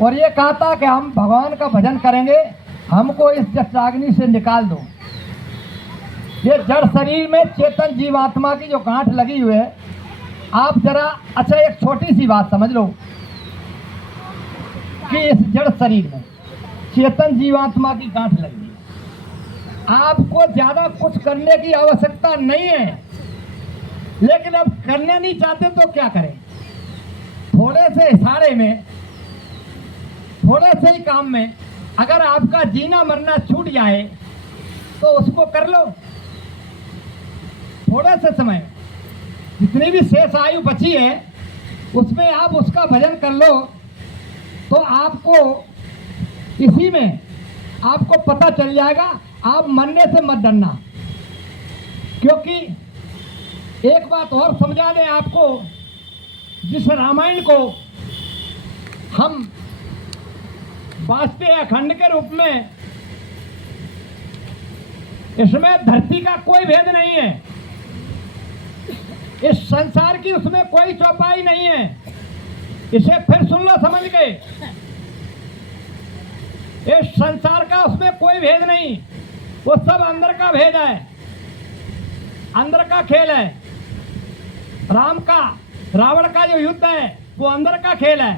और ये कहा था कि हम भगवान का भजन करेंगे, हमको इस जटाग्नि से निकाल दो। ये जड़ शरीर में चेतन जीवात्मा की जो गांठ लगी हुई है, आप जरा अच्छा एक छोटी सी बात समझ लो कि इस जड़ शरीर में चेतन जीवात्मा की गांठ लगी है। आपको ज्यादा कुछ करने की आवश्यकता नहीं है, लेकिन अब करने नहीं चाहते तो क्या करें? थोड़े से इशारे में, थोड़े से ही काम में अगर आपका जीना मरना छूट जाए तो उसको कर लो। थोड़े से समय जितनी भी शेष आयु बची है उसमें आप उसका भजन कर लो, तो आपको इसी में आपको पता चल जाएगा। आप मरने से मत डरना, क्योंकि एक बात और समझा दें आपको, जिस रामायण को हम वाचते हैं अखंड के रूप में, इसमें धरती का कोई भेद नहीं है, इस संसार की उसमें कोई चौपाई नहीं है। इसे फिर सुन लो समझ के, इस संसार का उसमें कोई भेद नहीं, वो सब अंदर का भेद है, अंदर का खेल है। राम का रावण का जो युद्ध है वो अंदर का खेल है।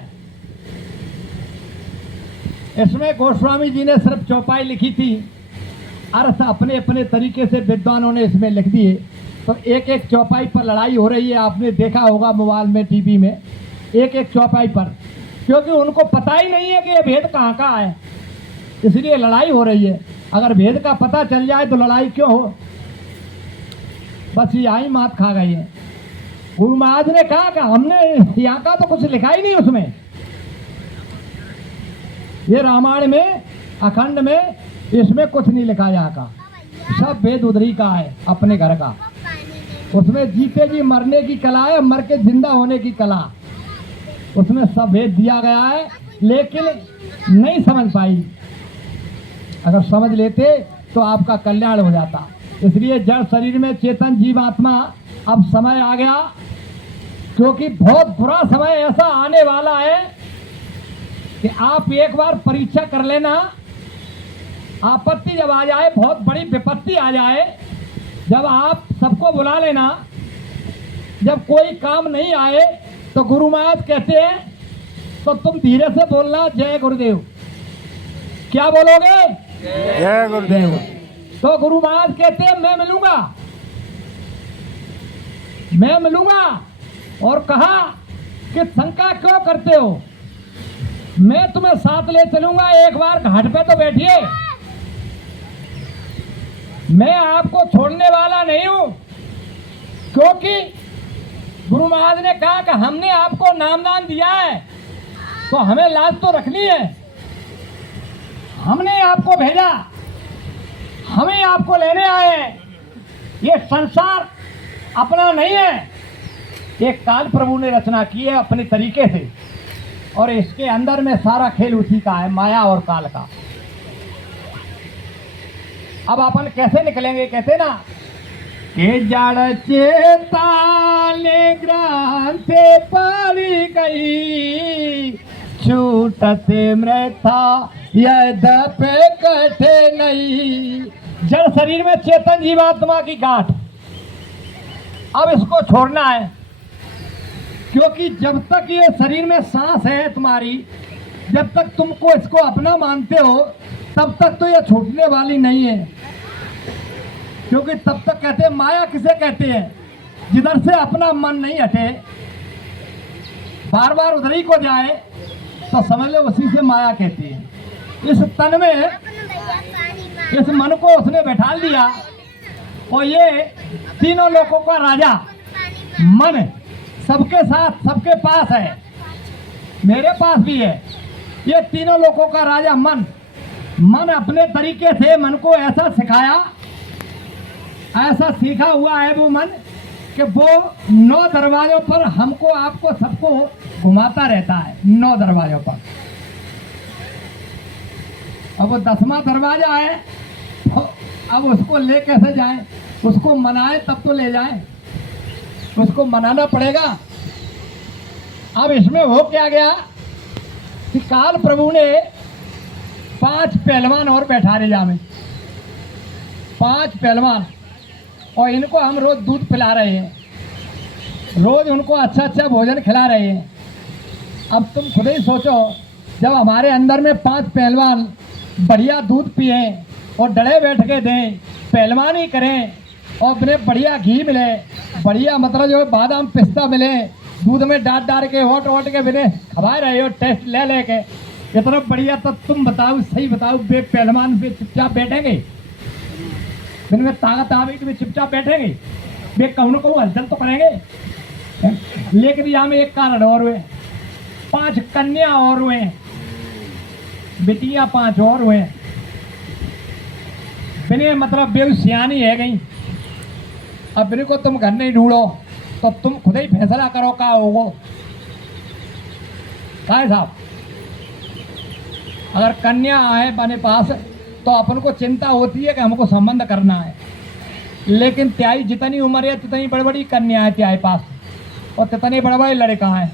इसमें गोस्वामी जी ने सिर्फ चौपाई लिखी थी, अर्थ अपने अपने तरीके से विद्वानों ने इसमें लिख दिए। तो एक एक चौपाई पर लड़ाई हो रही है, आपने देखा होगा मोबाइल में, टीवी में, एक एक चौपाई पर, क्योंकि उनको पता ही नहीं है कि ये भेद कहाँ का है, इसलिए लड़ाई हो रही है। अगर भेद का पता चल जाए तो लड़ाई क्यों हो? बस यही मात खा गई है। गुरु महाराज ने कहा कि हमने यहाँ का तो कुछ लिखा ही नहीं उसमें, ये रामायण में अखंड में इसमें कुछ नहीं लिखा यहाँ का, सब वेद उधरी का है, अपने घर का। उसमें जीते जी मरने की कला है, मर के जिंदा होने की कला, उसमें सब भेद दिया गया है, लेकिन नहीं समझ पाई। अगर समझ लेते तो आपका कल्याण हो जाता। इसलिए जड़ शरीर में चेतन जीवात्मा, अब समय आ गया, क्योंकि बहुत बुरा समय ऐसा आने वाला है कि आप एक बार परीक्षा कर लेना। आपत्ति जब आ जाए, बहुत बड़ी विपत्ति आ जाए, जब आप सबको बुला लेना, जब कोई काम नहीं आए तो गुरु महाराज कहते हैं तो तुम धीरे से बोलना, जय गुरुदेव। क्या बोलोगे? जय गुरुदेव। तो गुरु महाराज कहते हैं मैं मिलूंगा, मैं मिलूंगा। और कहा कि शंका क्यों करते हो, मैं तुम्हें साथ ले चलूंगा, एक बार घाट पे तो बैठिए, मैं आपको छोड़ने वाला नहीं हूं। क्योंकि गुरु महाराज ने कहा कि हमने आपको नामदान दिया है तो हमें लाज तो रखनी है, हमने आपको भेजा, हमें आपको लेने आए हैं। ये संसार अपना नहीं है, एक काल प्रभु ने रचना की है अपने तरीके से, और इसके अंदर में सारा खेल उसी का है, माया और काल का। अब अपन कैसे निकलेंगे? कहते ना कि जड़ चेताने ग्रांथे पड़ी गई, छूटते मृथा यद्यपि कटे नहीं। जड़ शरीर में चेतन जीवात्मा की गांठ, अब इसको छोड़ना है, क्योंकि जब तक ये शरीर में सांस है तुम्हारी, जब तक तुमको इसको अपना मानते हो, तब तक तो ये छूटने वाली नहीं है। क्योंकि तब तक कहते हैं, माया किसे कहते हैं? जिधर से अपना मन नहीं हटे, बार बार उधर ही को जाए, तो समझ लो उसी से माया कहती है। इस तन में इस मन को उसने बैठा दिया, और ये तीनों लोगों का राजा मन सबके साथ, सबके पास है, मेरे पास भी है। ये तीनों लोगों का राजा मन, मन अपने तरीके से मन को ऐसा सिखाया, ऐसा सीखा हुआ है वो मन कि वो 9 दरवाजों पर हमको, आपको, सबको घुमाता रहता है, 9 दरवाजों पर। अब वो 10वां दरवाजा है, तो अब उसको ले कैसे जाएं? उसको मनाए तब तो ले जाएं, उसको मनाना पड़ेगा। अब इसमें हो क्या गया कि काल प्रभु ने 5 पहलवान और बैठा रहे जामे, 5 पहलवान, और इनको हम रोज दूध पिला रहे हैं, रोज उनको अच्छा अच्छा भोजन खिला रहे हैं। अब तुम खुद ही सोचो, जब हमारे अंदर में 5 पहलवान बढ़िया दूध पिए और डरे बैठ के दें, पहलवानी करें और उन्हें बढ़िया घी मिले, बढ़िया मतलब जो है बादाम पिस्ता मिले, दूध में डाल के ओट के बिने खवा रहे हो टेस्ट ले लेके, इतना बढ़िया। तो तुम बताओ, सही बताओ, बे पहलवान बे चुपचाप बैठेंगे? बिन में ताकत आवे कि वे चुपचाप बैठेंगे? वे कहूँ न कहूँ हलचल तो करेंगे। लेकिन यहाँ में एक कारण और हुए, 5 कन्या और हुए, बेटियां 5 और हुए, बिने मतलब बेसियानी है गई। अब बिने को तुम घर नहीं ढूंढो तो तुम खुद ही फैसला करो क्या होगो। काय साहब, अगर कन्या आए बने पास तो अपन को चिंता होती है कि हमको संबंध करना है, लेकिन त्याई जितनी उम्र है तितनी बड़ी बड़ी कन्या है त्याई पास, और तितने बड़े बड़े लड़का हैं,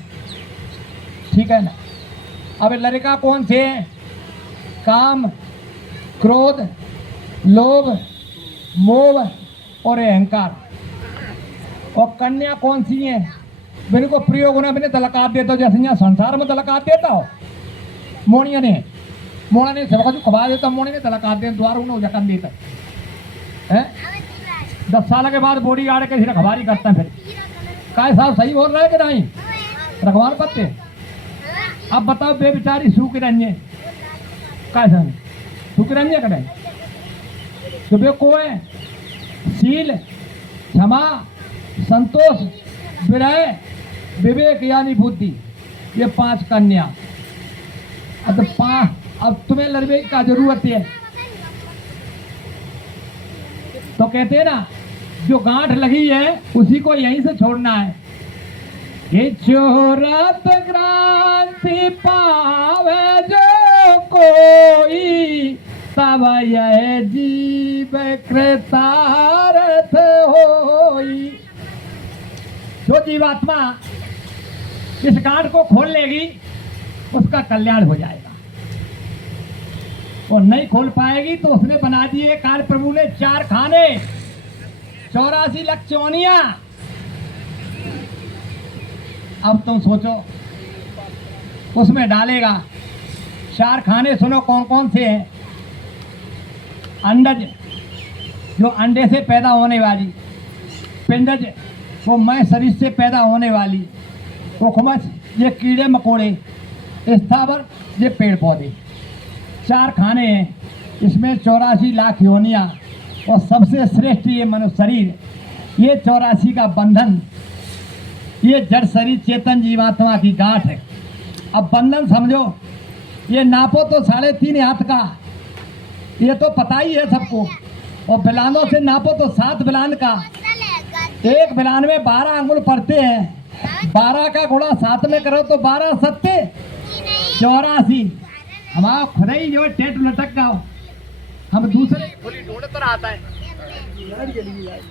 ठीक है ना। अब लड़का कौन से हैं? काम, क्रोध, लोभ, मोह और अहंकार। और कन्या कौन सी है? बिन को प्रयोग होना बिने तलकात देता, जैसे यहाँ संसार में तलकात देता हो मोड़िया ने सबका जो खबा देता, मोड़ी ने तलकात दे द्वार उन्हें जकन देता है। 10 साल के बाद बॉडी गार्ड के सिर खबारी करता है। फिर काय साहब सही बोल रहे हैं कि नहीं? रखवार पत्ते। अब बताओ बेचारी सूख रंजे काय साहब सूख रंजे करें सुबह को है शील, क्षमा, संतोष, विनय, विवेक यानी बुद्धि, ये 5 कन्या। अब तुम्हें लड़ने का जरूरत है तो कहते हैं ना, जो गांठ लगी है उसी को यहीं से छोड़ना है। ये चोरत क्रांति पावे जो कोई, तब यह जीव कृतार्थ होई। जो जीवात्मा इस गांठ को खोल लेगी उसका कल्याण हो जाएगा, और नहीं खोल पाएगी तो उसने बना दिए काल प्रभु ने 4 खाने, 84 लाख चौनिया। अब तुम सोचो, उसमें डालेगा 4 खाने। सुनो कौन कौन से हैं? अंडज, जो अंडे से पैदा होने वाली, पिंडज, वो मैं शरीर से पैदा होने वाली, उखमस, ये कीड़े मकोड़े, स्थावर, ये पेड़ पौधे। 4 खाने हैं, इसमें 84 लाख योनियाँ, और सबसे श्रेष्ठ ये मनुष्य शरीर, ये 84 का बंधन, ये जड़ शरीर चेतन जीवात्मा की गांठ है। अब बंधन समझो, ये नापो तो 3.5 हाथ का, ये तो पता ही है सबको, और बिलानों से नापो तो 7 बिलान का, एक बिलान में 12 अंगुल पड़ते हैं, 12 का गुणा 7 में करो तो 12 सत्ते 84। हमारा खुदा ही जो टेट लटक गया, हम दूसरे ढूंढ तो आता है।